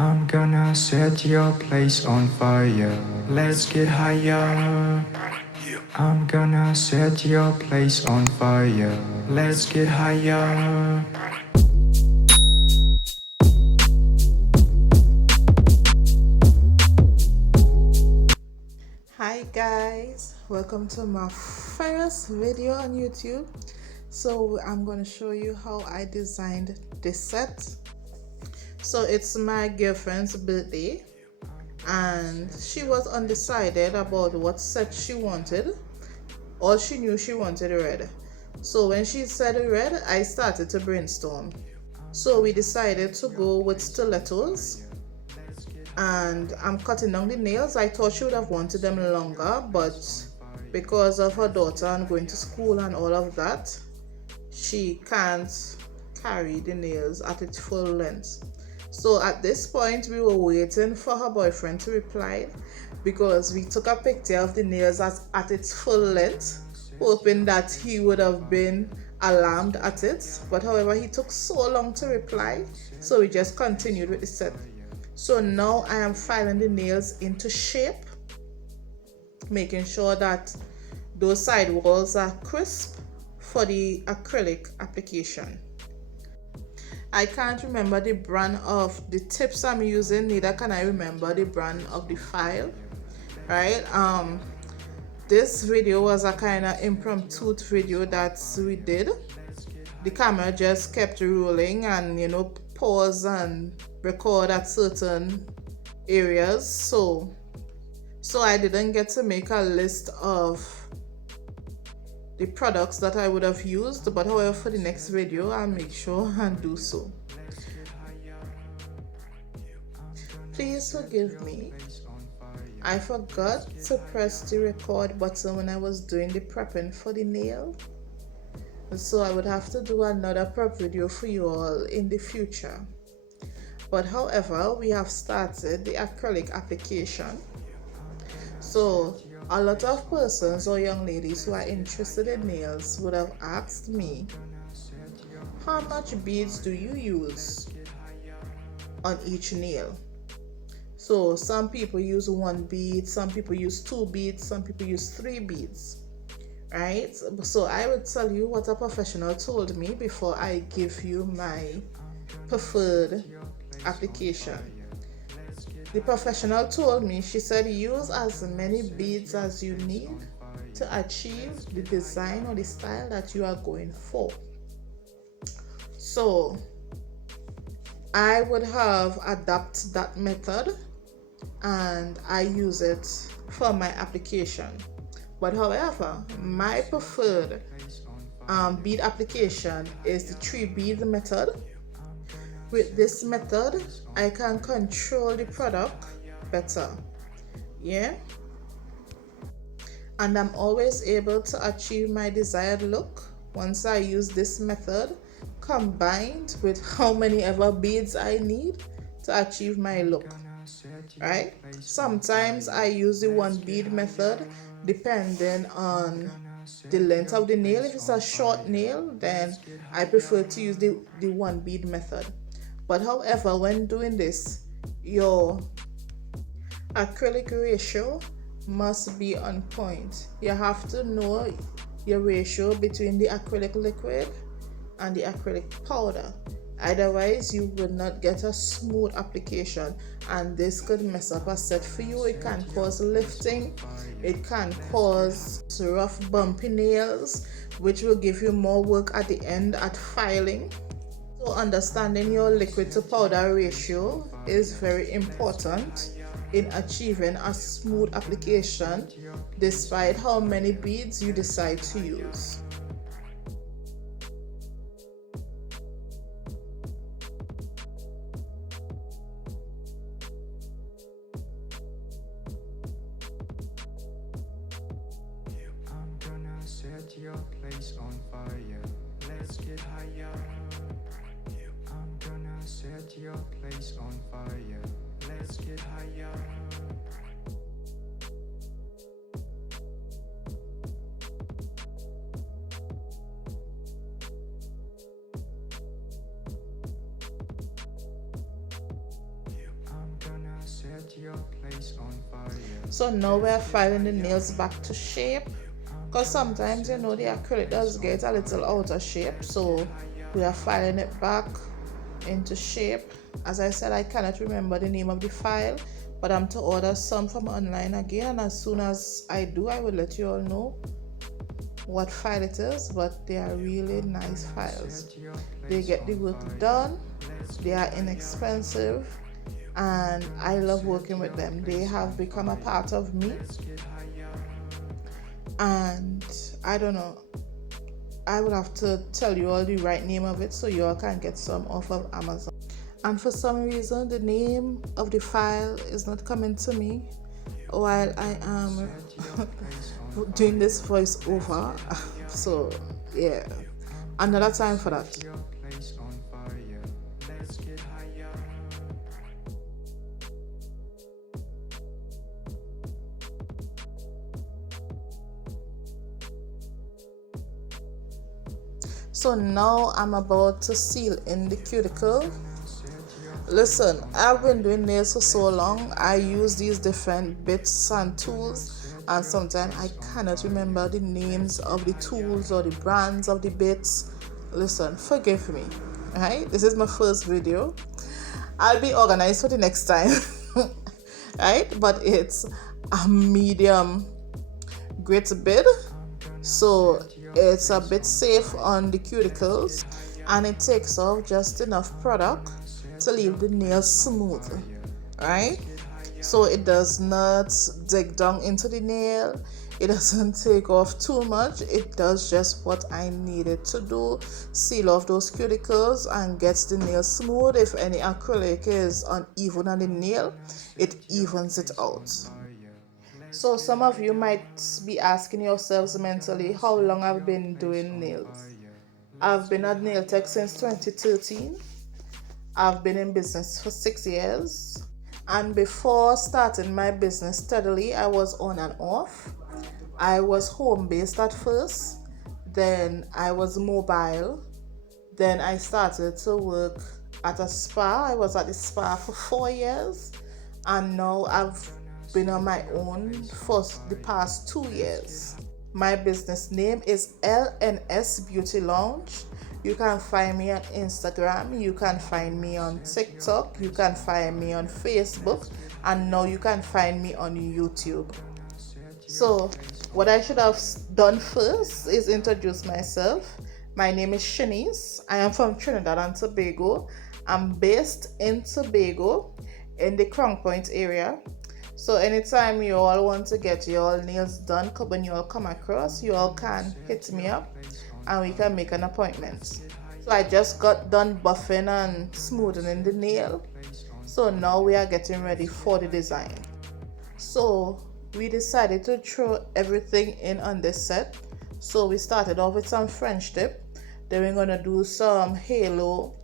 I'm gonna set your place on fire. Let's get higher. I'm gonna set your place on fire. Let's get higher. Hi guys, welcome to my first video on YouTube. So I'm going to show you how I designed this set. So it's my girlfriend's birthday and she was undecided about what set she wanted. All she knew, she wanted red. So when she said red, I started to brainstorm. So we decided to go with stilettos, and I'm cutting down the nails. I thought she would have wanted them longer, but because of her daughter and going to school and all of that, she can't carry the nails at its full length. So at this point, we were waiting for her boyfriend to reply, because we took a picture of the nails at its full length, hoping that he would have been alarmed at it. But however, he took so long to reply, so we just continued with the set. So now I am filing the nails into shape, making sure that those side walls are crisp for the acrylic application. I can't remember the brand of the tips I'm using, neither can I remember the brand of the file, right? This video was a kind of impromptu video that we did. The camera just kept rolling and pause and record at certain areas, so I didn't get to make a list of the products that I would have used, but however, for the next video I'll make sure and do so. Please forgive me, I forgot to press the record button when I was doing the prepping for the nail, so I would have to do another prep video for you all in the future. But however, we have started the acrylic application. So a lot of persons or young ladies who are interested in nails would have asked me, how much beads do you use on each nail? So some people use 1 bead, some people use 2 beads, some people use 3 beads, right? So I would tell you what a professional told me before I give you my preferred application. The professional told me, she said, use as many beads as you need to achieve the design or the style that you are going for. So I would have adapted that method and I use it for my application. But however, my preferred bead application is the 3 bead method. With this method, I can control the product better, yeah? And I'm always able to achieve my desired look once I use this method, combined with how many ever beads I need to achieve my look, right? Sometimes I use the 1 bead method depending on the length of the nail. If it's a short nail, then I prefer to use the 1 bead method. But however, when doing this, your acrylic ratio must be on point. You have to know your ratio between the acrylic liquid and the acrylic powder. Otherwise, you will not get a smooth application, and this could mess up a set for you. It can cause lifting, it can cause rough bumpy nails, which will give you more work at the end at filing. So understanding your liquid to powder ratio is very important in achieving a smooth application despite how many beads you decide to use. I'm gonna set your place on fire. Let's get higher. I'm gonna set your place on fire. Let's get higher. your place on fire. So now we're filing the nails back to shape, because sometimes, you know, the acrylic does get a little out of shape, so we are filing it back into shape. As I said, I cannot remember the name of the file, but I'm to order some from online again. As soon as I do, I will let you all know what file it is, but they are really nice files. They get the work done, they are inexpensive, and I love working with them. They have become a part of me, and I don't know, I would have to tell you all the right name of it so you all can get some off of Amazon. And for some reason, the name of the file is not coming to me while I am doing this voiceover. So, yeah, another time for that. So now I'm about to seal in the cuticle. Listen, I've been doing nails for so long. I use these different bits and tools, and sometimes I cannot remember the names of the tools or the brands of the bits. Listen, forgive me. Right? This is my first video. I'll be organized for the next time. Right? But it's a medium grit bit, so it's a bit safe on the cuticles, and it takes off just enough product to leave the nail smooth, right? So it does not dig down into the nail, it doesn't take off too much, it does just what I need it to do: seal off those cuticles and gets the nail smooth. If any acrylic is uneven on the nail, it evens it out. So some of you might be asking yourselves mentally, how long I've been doing nails. I've been a nail tech since 2013. I've been in business for 6 years. And before starting my business steadily, I was on and off. I was home based at first, then I was mobile, then I started to work at a spa. I was at the spa for 4 years, and now I've been on my own for the past 2 years. My business name is LNS Beauty Lounge. You can find me on Instagram, you can find me on TikTok, you can find me on Facebook, and now you can find me on YouTube. So, what I should have done first is introduce myself. My name is Shanice. I am from Trinidad and Tobago. I'm based in Tobago in the Crown Point area. So anytime you all want to get your nails done, when you all come across, you all can hit me up and we can make an appointment. So I just got done buffing and smoothing the nail. So now we are getting ready for the design. So we decided to throw everything in on this set. So we started off with some French tip. Then we're going to do some halo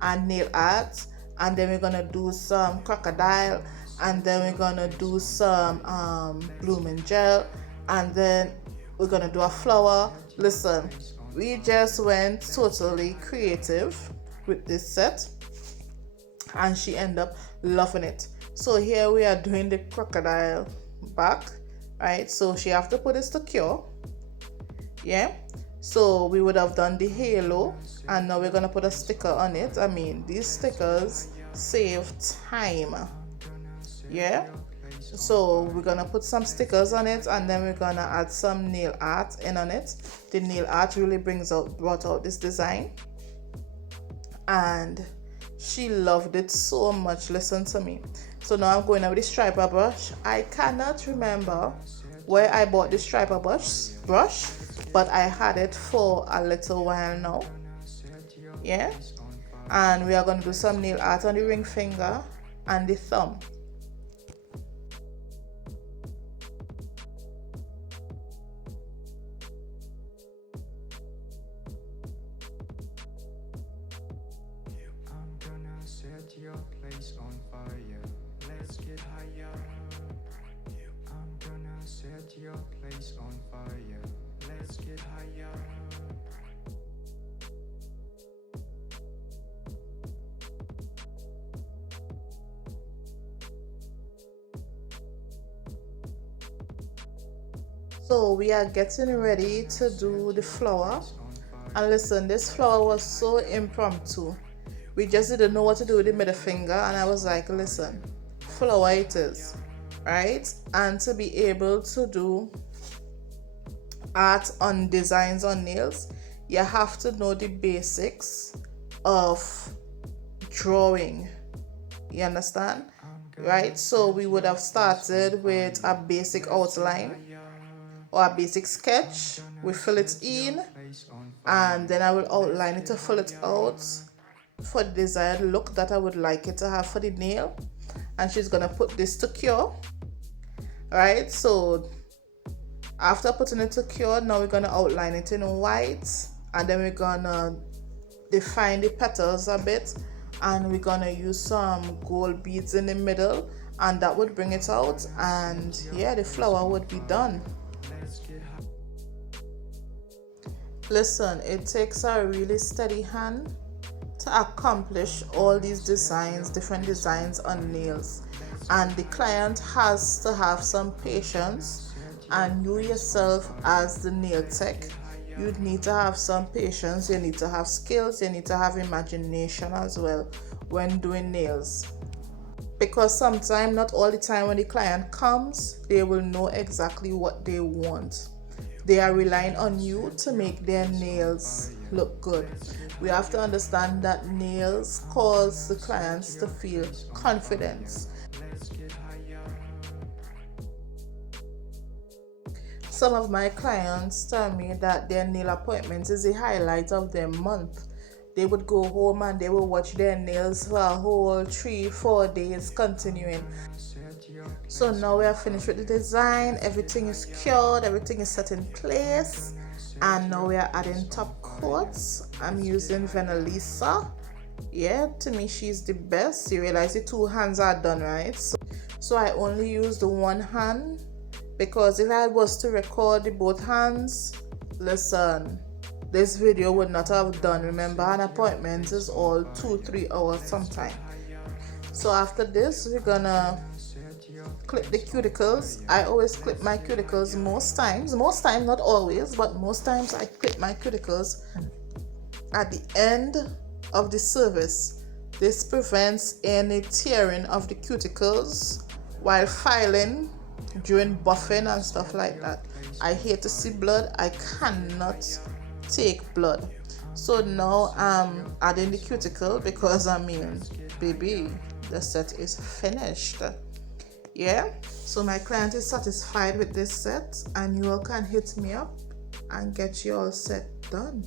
and nail art. And then we're going to do some crocodile. And then we're going to do some blooming gel. And then we're going to do a flower. Listen, we just went totally creative with this set. And she ended up loving it. So here we are doing the crocodile back, right? So she have to put this to cure. Yeah. So we would have done the halo, and now we're gonna put a sticker on it. I mean, these stickers save time. Yeah. So we're gonna put some stickers on it, and then we're gonna add some nail art in on it. The nail art really brought out this design, and she loved it so much. Listen to me. So now I'm going over the striper brush. I cannot remember where I bought the striper brush, but I had it for a little while now. Yeah. And we are going to do some nail art on the ring finger and the thumb. Set your place on fire. Let's get higher. I'm gonna set your place on fire. Let's get higher. So we are getting ready to do the flower. And listen, this flower was so impromptu. We just didn't know what to do with the middle finger, and I was like, listen, flower it is, right? And to be able to do art on designs on nails, you have to know the basics of drawing. You understand? Right? So we would have started with a basic outline or a basic sketch. We fill it in, and then I will outline it to fill it out for the desired look that I would like it to have for the nail. And she's gonna put this to cure. Right? So after putting it to cure, now we're gonna outline it in white, and then we're gonna define the petals a bit, and we're gonna use some gold beads in the middle, and that would bring it out, and yeah, the flower would be done. Listen, it takes a really steady hand to accomplish all these designs, different designs on nails, and the client has to have some patience, and you yourself as the nail tech, you need to have some patience, you need to have skills, you need to have imagination as well when doing nails, because sometimes, not all the time, when the client comes, they will know exactly what they want. They are relying on you to make their nails look good. We have to understand that nails cause the clients to feel confidence. Some of my clients tell me that their nail appointment is the highlight of their month. They would go home and they will watch their nails for a whole 3-4 days continuing. So now we are finished with the design, everything is cured, everything is set in place, and now we are adding top coats. I'm using Venalisa. Yeah, to me she's the best. You realize the 2 hands are done, right? So I only use the 1 hand, because if I was to record the both hands, listen, this video would not have done. Remember, an appointment is all 2-3 hours sometimes. So after this, we're gonna clip the cuticles. I always clip my cuticles most times, not always, but most times I clip my cuticles at the end of the service. This prevents any tearing of the cuticles while filing during buffing and stuff like that. I hate to see blood. I cannot take blood. So now I'm adding the cuticle, because I mean, baby, the set is finished. Yeah, so my client is satisfied with this set, and you all can hit me up and get you all set done.